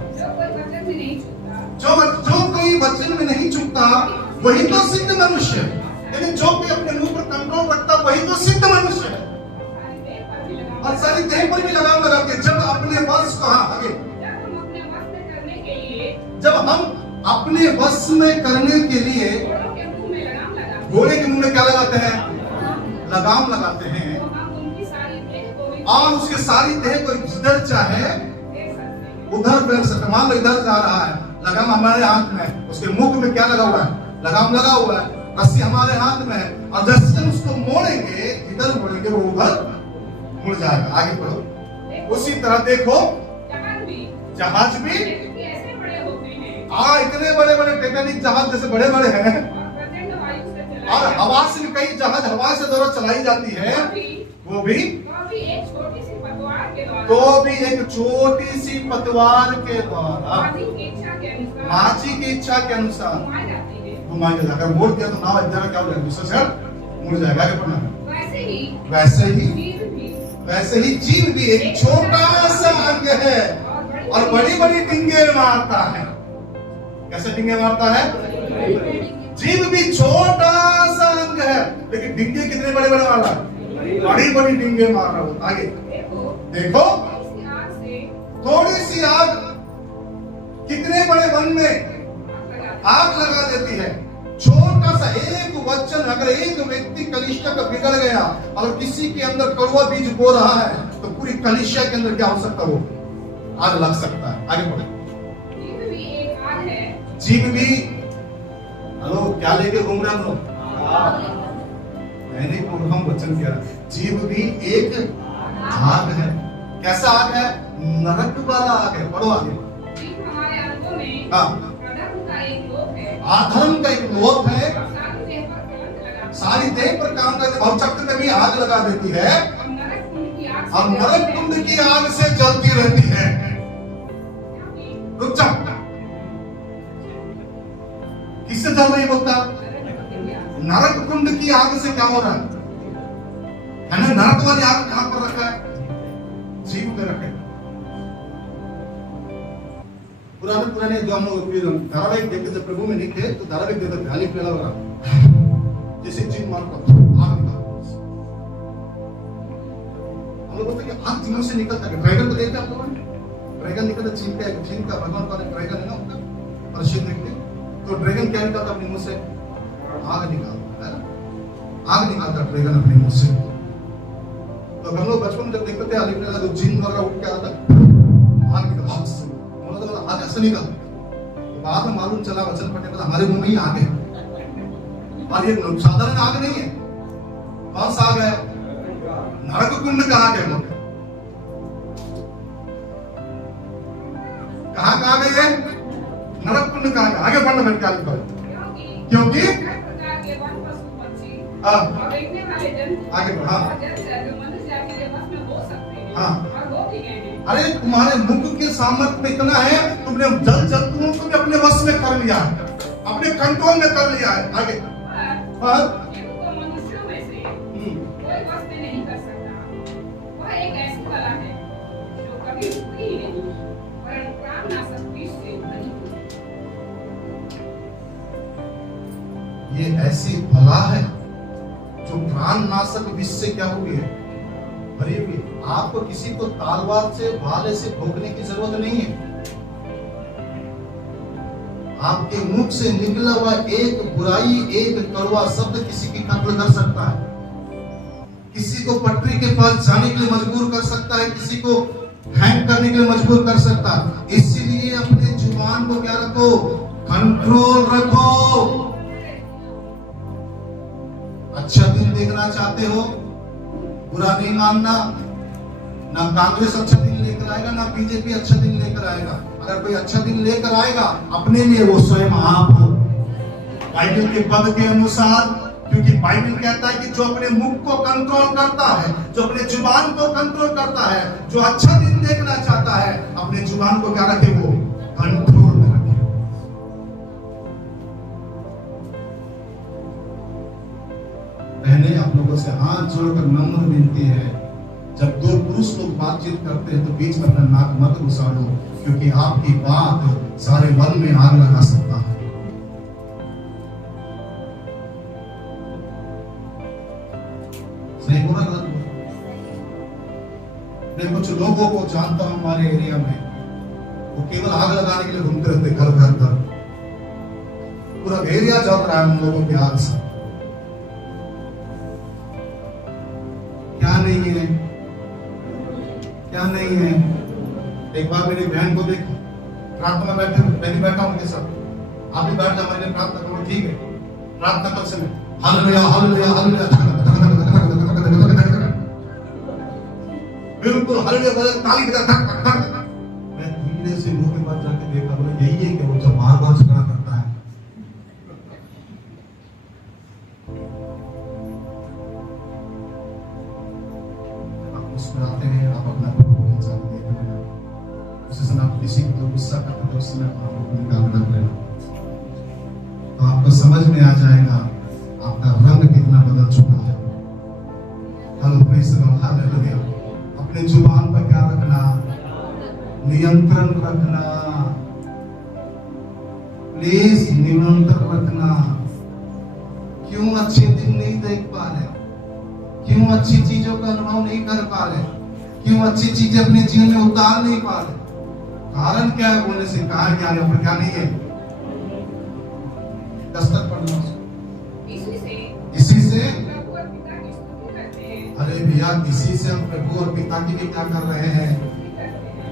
जो कोई वचन में नहीं चूकता वही तो सिद्ध मनुष्य है। लेकिन जो कोई अपने मुंह पर कंट्रोल रखता वही तो सिद्ध मनुष्य है। और सारी देह पर भी लगाम लगा के जब अपने वश को आगे जब हम अपने वश में करने के लिए घोड़े के मुंह में क्या लगाते हैं? लगाम लगाते हैं, और उसके सारी देह को जिधर चाहे उधर फेर सकते। मान लो इधर जा रहा है, लगाम हमारे हाथ में, उसके मुख में क्या लगा हुआ है? लगाम लगा हुआ है, रस्सी हमारे हाथ में है, और जैसे हम उसको मोड़ेंगे, इधर मोड़ेंगे वो उधर मुड़ जाएगा। आगे बढ़ो। उसी तरह देखो जहाज भी इतने बड़े बड़े टेक्निक जहाज जैसे बड़े बड़े हैं, और हवा से भी कई जहाज हवा से द्वारा चलाई जाती है, वो भी एक छोटी सी पतवार के द्वारा माझी की इच्छा के अनुसार घुमाई जाएगा। अगर मोड़ दिया तो नाव जरा क्या हो जाएगा? दूसरा शहर मुड़ जाएगा। आगे बढ़ना। वैसे ही जीव भी एक छोटा सा अंग है और बड़ी बड़ी डिंगे मारता है। कैसे डिंगे मारता है? जीव भी छोटा सा अंग है, लेकिन डिंगे कितने बड़े बड़े मार रहा है? बड़ी बड़ी डिंगे मार रहा है। आगे देखो, थोड़ी सी आग कितने बड़े वन में आग लगा देती है। छोटा सा एक वचन, अगर एक व्यक्ति कलिसिया का बिगड़ गया और किसी के अंदर कड़वा बीज बो रहा है, तो पूरी कलिसिया के अंदर क्या हो सकता है? वो आग लग सकता है। आगे बढ़े। जीव भी हेलो क्या लेके घूम रहे हम लोग? मैंने हम वचन किया, जीव भी एक आग है। कैसा आग है? नरक वाला आग है। पढ़ो आगे। अधर्म का एक लोक है, सारी देह पर काम करते और चक्र में भी आग लगा देती है, और नरक कुंड की आग से जलती रहती है। रुक जा, किससे जल रही बोलता? नरक कुंड की आग से क्या हो रहा है ना? नरक वाली आग कहां पर रखा है? जीव में रखे। पुराने जो हम लोग धारावाहिक देखते थे, प्रभु में नहीं थे तो धारावाहिक देखते थे, हाली पहला वाला जैसे जीव मारता आग निकाल, हम लोग बोलते कि आग जीव से निकलता है। ड्रैगन को देखते आप लोगों ने? ड्रैगन निकलता चीन का भगवान का ड्रैगन है ना, उनका प्रसिद्ध देखते तो ड्रैगन क्या निकालता अपने मुंह से? आग निकालता है ना, आग निकालता ड्रैगन अपने मुंह से। तो हम लोग बचपन में जब देखते थे हाली पहला जो जिन वगैरह उठ के आता आग निकलता, आग ऐसा निकल। तो बाद में मालूम चला वचन पढ़ने के हमारे मुंह में ही आग है, और ये साधारण आग नहीं है। कौन सा आग है? नरक कुंड का आग है। आ गई है, नरक कुंड कहाँ है? आगे बढ़ना, मैं क्या लिखा है? क्योंकि हर प्रकार के वन पशु पक्षी हाँ। और देखने वाले जंतु आगे बढ़, हाँ। और जलचर जो मनुष्य जाति के वश में हो सकते हैं हाँ। और हो भी गए हैं। अरे तुम्हारे मुख के सामर्थ्य में इतना है, तुमने जल जंतुओं को भी अपने वश में कर लिया है, अपने कंट्रोल में कर लिया है। आगे पर इनको मनुष्यों में से कोई वश में नहीं कर सकता। वह एक ऐसी कला है जो कभी रुकती ही नहीं, वरन प्राणनाशक विष से बनी हुई है। ये ऐसी भला है जो प्राणनाशक विष से क्या हुई है, भरी हुई है। आपको किसी को तलवार से, भाले से भोंकने की जरूरत नहीं है। आपके मुख से निकला हुआ एक बुराई, एक कड़वा शब्द किसी की कत्ल कर सकता है, किसी को पटरी के पास जाने के लिए मजबूर कर सकता है, किसी को हैंग करने के लिए मजबूर कर सकता है। इसीलिए अपने जुबान को क्या रखो, कंट्रोल रखो। अच्छा दिन देखना चाहते हो, बुरा नहीं मानना। ना कांग्रेस अच्छा दिन लेकर आएगा, ना बीजेपी अच्छा दिन लेकर आएगा। अगर कोई अच्छा दिन लेकर आएगा, अपने लिए वो स्वयं आप हो, बाइबल के पद के अनुसार। क्योंकि बाइबल कहता है कि जो अपने मुख को कंट्रोल करता है, जो अपने जुबान को कंट्रोल करता है, जो अच्छा दिन देखना चाहता है, अपने जुबान को क्या रखे, वो कंट्रोल में रखे। बहने, आप लोगों से हाथ जोड़कर नम्र विनती है, जब दो पुरुष लोग बातचीत करते हैं तो बीच में अपना नाक मत घुसाड़ो, क्योंकि आपकी बात सारे वन में आग लगा सकता है। सही बोला, गलत बोला? मैं कुछ लोगों को जानता हूं हमारे एरिया में, वो केवल आग लगाने के लिए घूमते रहते घर घर घर। पूरा एरिया जल रहा है उन लोगों की आग से। क्या नहीं है, क्या नहीं है। एक बार मेरी बहन को देखो, प्रार्थना में बैठे, मैं भी बैठा उनके साथ। आप भी बैठ जाओ, मैंने प्रार्थना करो, ठीक है? प्रार्थना कर समय हालेलुया हालेलुया हालेलुया, बिल्कुल हालेलुया बजा, ताली बजा, धक धक धक। मैं धीरे से मुंह के पास जाके देखा, बोला यही है कि वो जब बार बार झगड़ा करता है। आप मुस्कुराते हैं, आप अपना प्रभु के साथ देख रहे हैं। उसी समय आप किसी को गुस्सा करते हैं, उस समय आप अपनी गाल रख लेना, तो आपको समझ में आ जाएगा आपका रंग कितना बदल चुका है। Hello praise the Lord, hallelujah. अपने जुबान पर क्या रखना, नियंत्रण रखना, प्लीज नियंत्रण रखना। क्यों अच्छे दिन नहीं देख पा रहे, क्यों अच्छी चीजों का अनुभव नहीं कर पा रहे, क्यों अच्छी चीजें अपने जीवन में उतार नहीं पा रहे? कारण क्या है? बोलने से कहा क्या है, क्या नहीं है? दस्तक पढ़ना, इसी से प्रभु और पिता की स्तुति करते हैं। अरे भैया, इसी से हम प्रभु और पिता की भी क्या कर रहे हैं,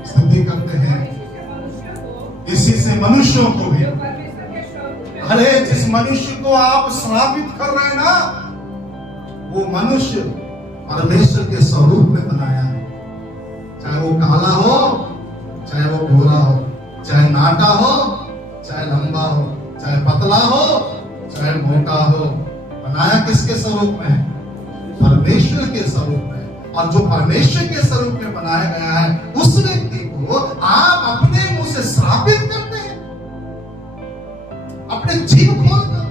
स्तुति करते हैं। इसी से मनुष्यों को भी, अरे जिस मनुष्य को आप श्रापित कर रहे हैं ना, वो मनुष्य परमेश्वर के स्वरूप में बनाया है। चाहे वो काला हो, चाहे वो गोरा हो, चाहे नाटा हो, चाहे लंबा हो, चाहे पतला हो, चाहे मोटा हो, बनाया किसके स्वरूप में है? परमेश्वर के स्वरूप में। और जो परमेश्वर के स्वरूप में बनाया गया है, उस व्यक्ति को आप अपने मुंह से श्रापित करते हैं, अपने जीव खोलकर।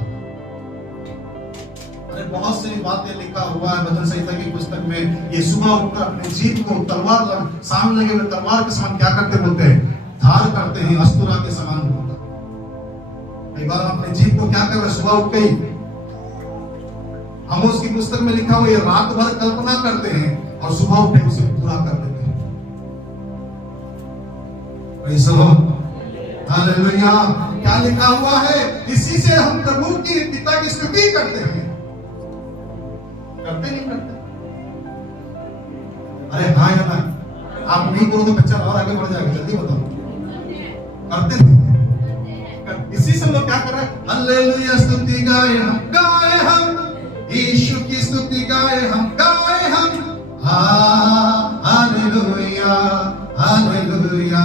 अरे बहुत सी बातें लिखा हुआ है भजन संहिता की पुस्तक में। ये सुबह उठकर अपने जीव को तलवार, सामने लगे हुए तलवार के समान क्या करते बोलते हैं, धार करते हैं, अस्तुरा के समान होता। कई बार अपने जीव को क्या कर रहे, सुबह उठ गई, हम उसकी पुस्तक में लिखा हुआ, ये रात भर कल्पना करते हैं और सुबह उठे उसे पूरा कर देते हैं। हालेलुया। क्या लिखा हुआ है? इसी से हम प्रभु की, पिता की स्तुति करते हैं। करते नहीं करते? अरे हाँ या ना? आप नहीं करो तो बच्चा और आगे बढ़ जाएगा, जल्दी बताओ। करते नहीं? इसी से लोग क्या कर रहे हैं? हालेलुया, स्तुति गाए हम, यीशु की स्तुति गाए हम, हालेलुया हालेलुया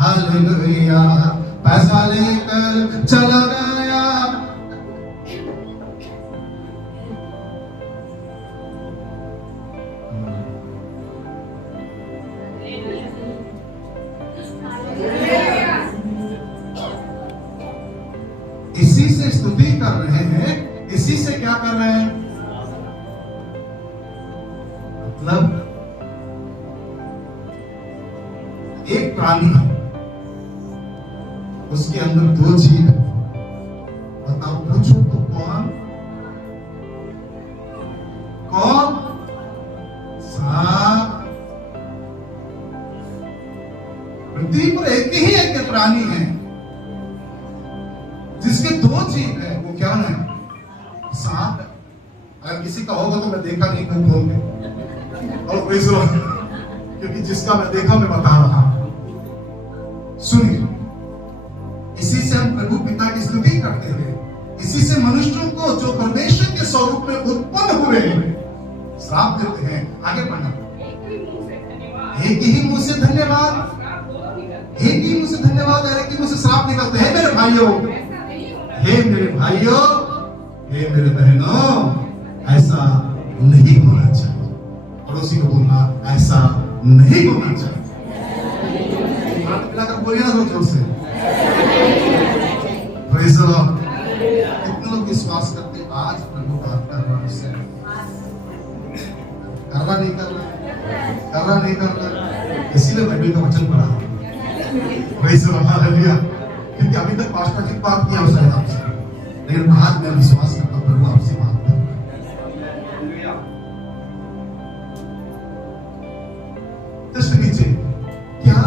हालेलुया। ऐसा लेकर चला गया। इसी से स्तुति कर रहे हैं, इसी से क्या कर रहे हैं? मतलब एक प्राणी है, उसके अंदर दो जीव है। बताओ, पूछो तो कौन कौन? सांप। पृथ्वी पर एक ही एक प्राणी है जिसके दो जीव है। वो क्या है? सांप है। अगर किसी का होगा तो मैं देखा नहीं, मुंह खोल के, और कोई क्योंकि जिसका मैं देखा मैं बता रहा हूं। सुनिए, इसी से हम प्रभु पिता की स्तुति करते हैं। इसी से मनुष्यों को जो परमेश्वर के स्वरूप में उत्पन्न हुए श्राप देते हैं। आगे बढ़ना। एक ही मुंह से धन्यवाद, एक ही मुंह से धन्यवाद, श्राप दोनों निकलते एक ही मुंह से धन्यवाद और एक ही मुंह से श्राप निकलते हैं। मेरे भाइयों, हैं। ऐसा नहीं होना हे मेरे भाइयों, हे मेरे बहनों, ऐसा नहीं होना चाहिए। पड़ोसी को बोलना, ऐसा नहीं होना चाहिए। हाथ मिलाकर बोलिए ना जोर से। Praise the Lord। कितने लोग विश्वास करते हैं आज प्रभु बात कर रहा है? कर रहा नहीं कर रहा, कर रहा नहीं कर रहा, इसीलिए बाइबल का वचन पढ़ा। Praise the Lord, hallelujah. क्योंकि अभी तक पास्टर जी बात किया उसने आपसे, लेकिन आज मैं विश्वास करता हूं प्रभु आपसे बात कर रहा है। जस्ट नीचे, क्या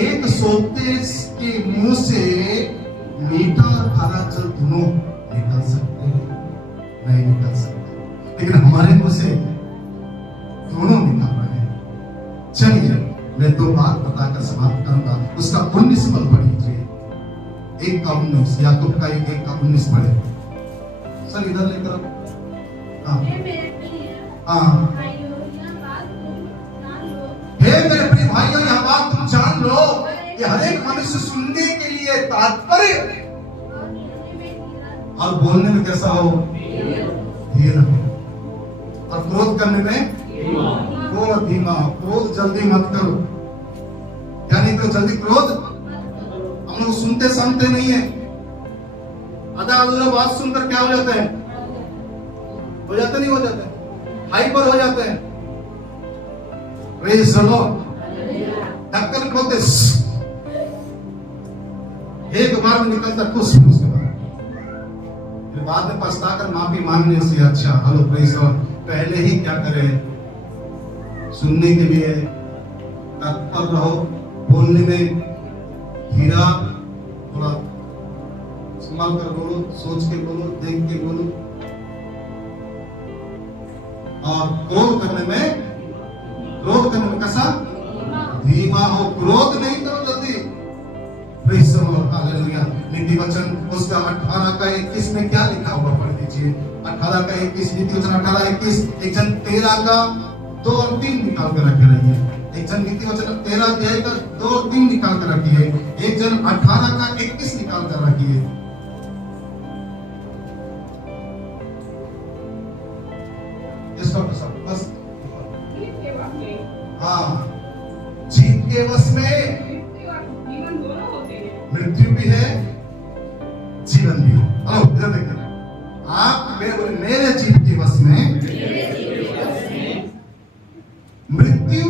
एक सोते के मुंह से मीठा और खारा जल दोनों निकल सकते हैं? नहीं निकल सकते, लेकिन हमारे मुंह से दोनों निकल रहे हैं। चलिए, मैं दो बात बताकर समाप्त करूंगा। उसका 19 पद पढ़िए। 1 का 19, याकूब का 1 का 19 पढ़े। सर इधर लेकर आओ। हाँ हे मेरे प्रिय हाँ। भाइयों, यह बात तुम जान लो। हे मेरे प्रिय भाइयों, यह बात तुम जान लो कि हर एक मनुष्य सुनने के लिए तात्पर्य और बोलने में धीरज, और बोलने में कैसा हो? धीर हो। और क्रोध करने में क्रोध धीमा हो। क्रोध जल्दी मत करो, यानी तो जल्दी क्रोध। हम लोग सुनते समझते नहीं है, आधा अधूरा बात सुनकर क्या हो जाता है? हो जाता नहीं हो जाता, हाइपर हो जाते हैं। Praise the Lord. ढक्कन खोलते एक बार में निकलता कुछ उसके बाद में पछताकर माफी मांगने से अच्छा हेलो प्रेज़ द लॉर्ड पहले ही क्या करें? सुनने के लिए तत्पर रहो, बोलने में धीरा, थोड़ा संभाल कर बोलो, सोच के बोलो, देख के बोलो, और क्रोध करने में कैसा? धीमा हो। क्रोध नहीं करो जल्दी। Praise the Lord, hallelujah. नीति वचन उसका 18 का 21 में क्या लिखा हुआ पढ़ दीजिए। 18 का 21, नीति वचन 18:21। एक जन 13 का 2 और 3 निकाल कर रखे रहिए। एक जन नीति वचन 13 अध्याय का 2 और 3 निकाल कर रखिए। एक जन 18 का 21 निकाल कर रखिए। बस जीव के वश में, हाँ, जीव के वश में मृत्यु और जीवन दोनों होते हैं। मृत्यु भी है, जीवन भी है। हेलो, इधर देखिए। आप मेरे जीव के वश में मृत्यु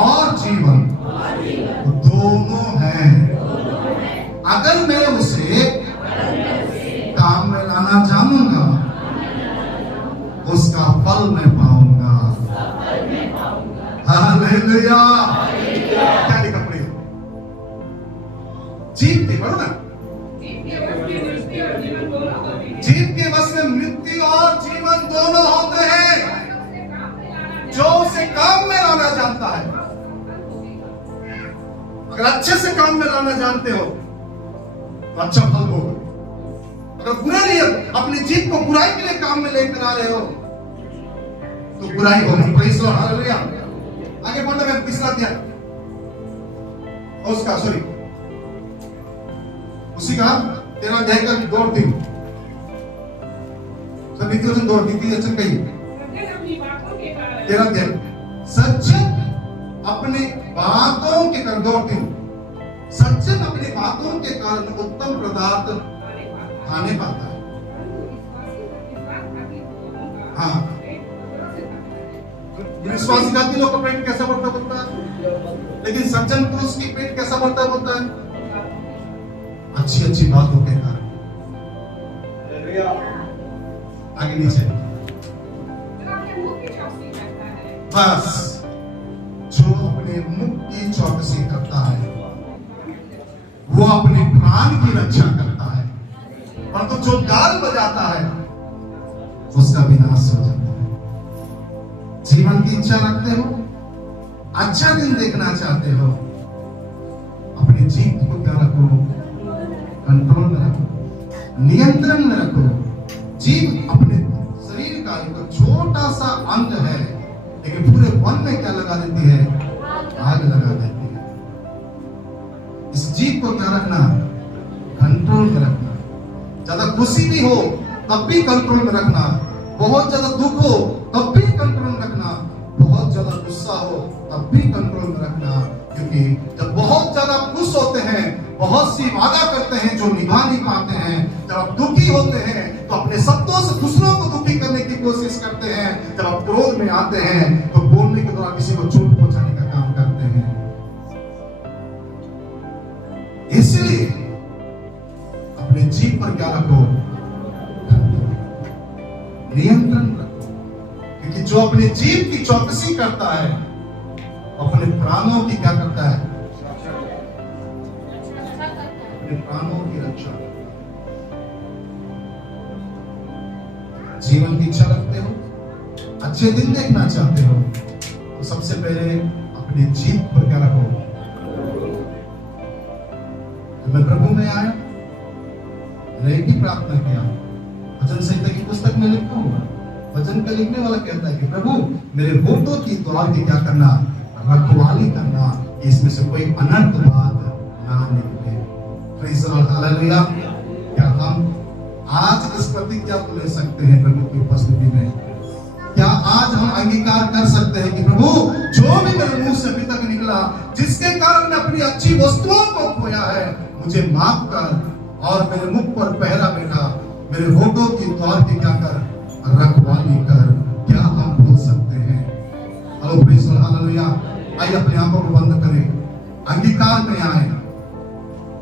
और जीवन दोनों हैं। अगर मैं उसे काम में लाना जानूंगा, उसका फल मैं पाऊंगा। हालेलुया। क्या लिखा पढ़िए? जीव के पढ़ो ना। जीव के वश में मृत्यु और जीवन दोनों होते हैं। जीव के वश में मृत्यु और जीवन दोनों होते हैं। जो उसे काम में लाना जानता है। अगर अच्छे से काम में लाना जानते हो तो अच्छा फल होगा। अगर बुरा नहीं, अपनी जीव को बुराई के लिए काम में लेकर आ रहे हो तो बुराई होगी। Praise the Lord, hallelujah. आगे बढ़ना, मैं तीसरा अध्याय उसका उसी का 13 अध्याय का 2-3 सब नीति वचन 2 वचन कही सज्जन अपनी बातों के कारण 13 अध्याय सज्जन अपने बातों के कारण 2-3 सज्जन अपनी बातों के कारण उत्तम पदार्थ खाने पाता है। हाँ विश्वासी जाति लोग का पेट कैसा बढ़ता बोलता है, लेकिन सज्जन पुरुष की पेट कैसा बढ़ता बोलता है अच्छी अच्छी बातों के कारण। आगे नीचे बस जो अपने मुख की चौकसी करता है वो अपने प्राण की रक्षा करता है, परंतु जो गाल बजाता है उसका विनाश हो जाता है। जीवन की इच्छा रखते हो, अच्छा दिन देखना चाहते हो, अपनी जीभ को क्या रखो, कंट्रोल में रखो, नियंत्रण में रखो। जीभ अपने शरीर का एक छोटा सा अंग है, लेकिन पूरे वन में क्या लगा देती है, आग लगा देती है। इस जीभ को क्या रखना, कंट्रोल में रखना। ज्यादा खुशी भी हो तब भी कंट्रोल में रखना, बहुत ज्यादा दुख हो तब भी कंट्रोल में रखना, बहुत ज्यादा गुस्सा हो तब भी कंट्रोल में रखना। क्योंकि जब बहुत ज्यादा खुश होते हैं, बहुत सी वादा करते हैं जो निभा नहीं पाते हैं, जब आप दुखी होते हैं तो अपने शब्दों से दूसरों को दुखी करने की कोशिश करते हैं, जब आप क्रोध में आते हैं तो बोलने के द्वारा किसी को चोट पहुंचाने का काम करते हैं। इसलिए अपने जीभ पर क्या रखो, नियंत्रण रखो, क्योंकि जो अपने जीभ की चौकसी करता है अपने प्राणों की क्या करता है, अपने प्राणों की रक्षा करता है। जीवन की इच्छा रखते हो, अच्छे दिन देखना चाहते हो, तो सबसे पहले अपने जीभ पर क्या रखो। जब मैं प्रभु में आया, मैंने एक ही प्रार्थना किया, वचन संहिता की पुस्तक में लिखा हुआ, वचन का लिखने वाला कहता है कि प्रभु मेरे होठों की द्वार की क्या करना, रखवाली करना, इसमें से कोई अनर्थ बात ना निकले। Praise the Lord, hallelujah. क्या हम आज इस प्रतिज्ञा को ले सकते हैं प्रभु की उपस्थिति में? क्या आज हम अंगीकार कर सकते हैं कि प्रभु जो भी मेरे मुंह से अभी तक निकला, जिसके कारण मैं अपनी अच्छी वस्तुओं को खोया है, मुझे माफ कर और मेरे मुख पर पहरा बैठा, मेरे होठों की द्वार की क्या कर, रखवाली कर। क्या हम बोल सकते हैं? Hello praise the Lord, hallelujah. आइए अपने आंखों को बंद करें, अंगीकार में आए।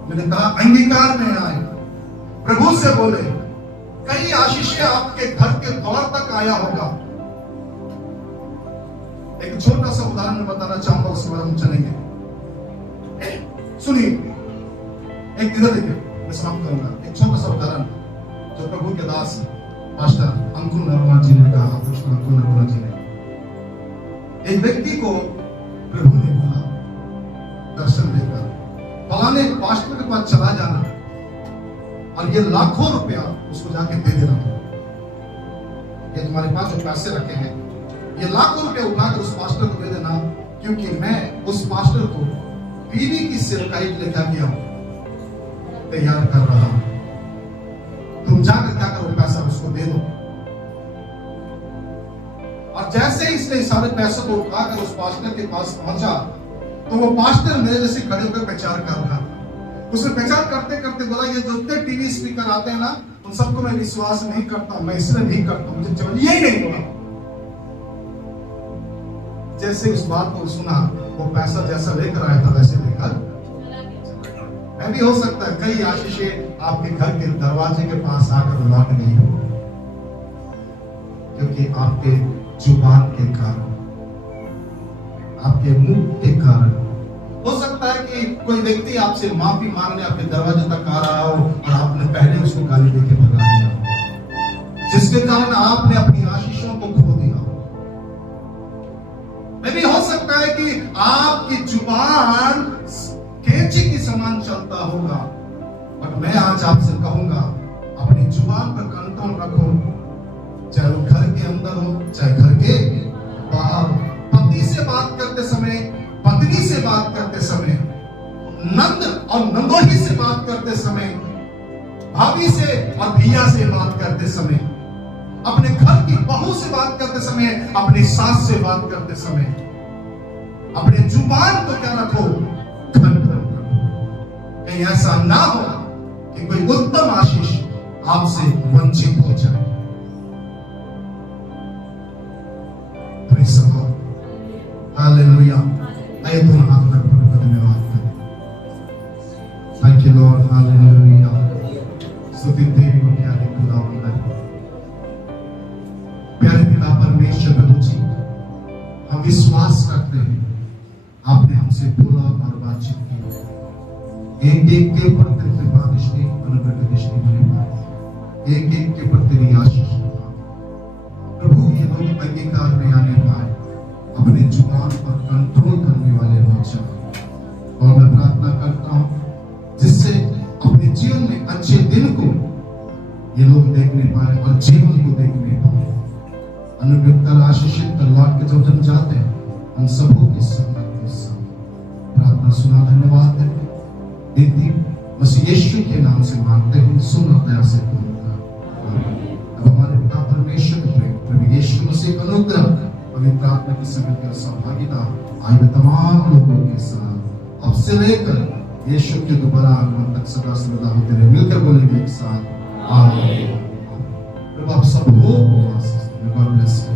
मैंने कहा अंगीकार में आए, प्रभु से बोले। कई आशीषें आपके घर के द्वार तक आया होगा। एक छोटा सा उदाहरण मैं बताना चाहूंगा, उसके बाद हम चलेंगे। सुनिए, एक इधर देखिए, मैं समाप्त करूंगा। एक छोटा सा उदाहरण जो प्रभु के दास पास्टर अंकुर नरवाल जी ने कहा, अंकुर नरवाल जी ने। एक व्यक्ति को प्रभु ने बोला दर्शन देकर, फलाने पास्टर के पास चला जाना और ये लाखों रुपया उसको जाके दे देना। ये तुम्हारे पास जो पैसे रखे हैं, ये लाखों रुपया उठाकर उस पास्टर को दे देना, क्योंकि मैं उस पास्टर को बीवी की सेवकाई के लिए क्या किया हूं, तैयार कर रहा हूं। तुम जाकर क्या करो, पैसा उसको दे दो। और जैसे ही इसने सारे पैसों को उठाकर उस पास्टर के पास पहुंचा, तो वो पास्टर मेरे जैसे खड़े होकर प्रचार कर रहा था। उसने प्रचार करते करते बोला, ये जो टीवी स्पीकर आते हैं ना, उन सबको मैं विश्वास नहीं करता, मैं इसलिए नहीं करता, मुझे चाहिए ही नहीं बोला। जैसे उस बात को सुना, वो पैसा जैसा लेकर आया था वैसे लेकर मैं भी, हो सकता है कई आशीषें आपके घर के दरवाजे के पास आकर लौट गई हो, क्योंकि आपके जुबान के कारण, आपके मुंह के कारण। हो सकता है कि कोई व्यक्ति आपसे माफी मांगने आपके दरवाजे तक आ रहा हो और आपने पहले उसको गाली देके भगा दिया हो, जिसके कारण आपने अपनी आशीषों को खो दिया हो। मैं भी हो सकता है कि आपकी जुबान कैंची की समान चलता होगा, और मैं आज आपसे कहूंगा अपनी जुबान पर कंट्रोल रखो, चाहे वो घर के अंदर हो चाहे घर के बाहर। पति से बात करते समय, पत्नी से बात करते समय, नंद और नंदोही से बात करते समय भाभी से और भैया से बात करते समय, अपने घर की बहू से बात करते समय, अपनी सास से बात करते समय अपने जुबान को क्या रखो, कंट्रोल रखो। कहीं ऐसा ना हो कि कोई उत्तम आशीष आपसे वंचित हो जाए। Praise the Lord, hallelujah. आइए दोनों हाथ में प्रभु का धन्यवाद करें। Thank you Lord, hallelujah. स्तुति तेरी हो प्यारे खुदावंद है। प्यारे पिता परमेश्वर प्रभु जी, हम विश्वास करते हैं आपने हमसे बोला और बातचीत की। एक एक के ऊपर तेरी कृपा दृष्टि, अनुग्रह की दृष्टि बने पाए। एक एक के ऊपर तेरी आशीष प्रभु, ये लोग अंगीकार में आने पाए, अपने जुबान पर कंट्रोल करने वाले हो जाए। और मैं प्रार्थना करता हूं जिससे अपने जीवन में अच्छे दिन को ये लोग देखने पाए और जीवन को देखने पाए। अनुग्रह कर, आशीषित कर, लौट के जब हम जाते हैं हम सबों की संगत के साथ प्रार्थना सुना। धन्यवाद है दीदी मसीह यीशु के नाम से मांगते हैं, सुन और दया से अब हमारे पिता परमेश्वर के प्रेम, प्रभु यीशु मसीह का अनुग्रह, पवित्र आत्मा की संगति और सहभागिता आए तमाम लोगों के साथ अब से लेकर यीशु के दोबारा आगमन तक सदा सर्वदा होते रहे। मिलकर बोलेंगे एक साथ आमीन। प्रभु आप सबको आशीष दे। God bless you.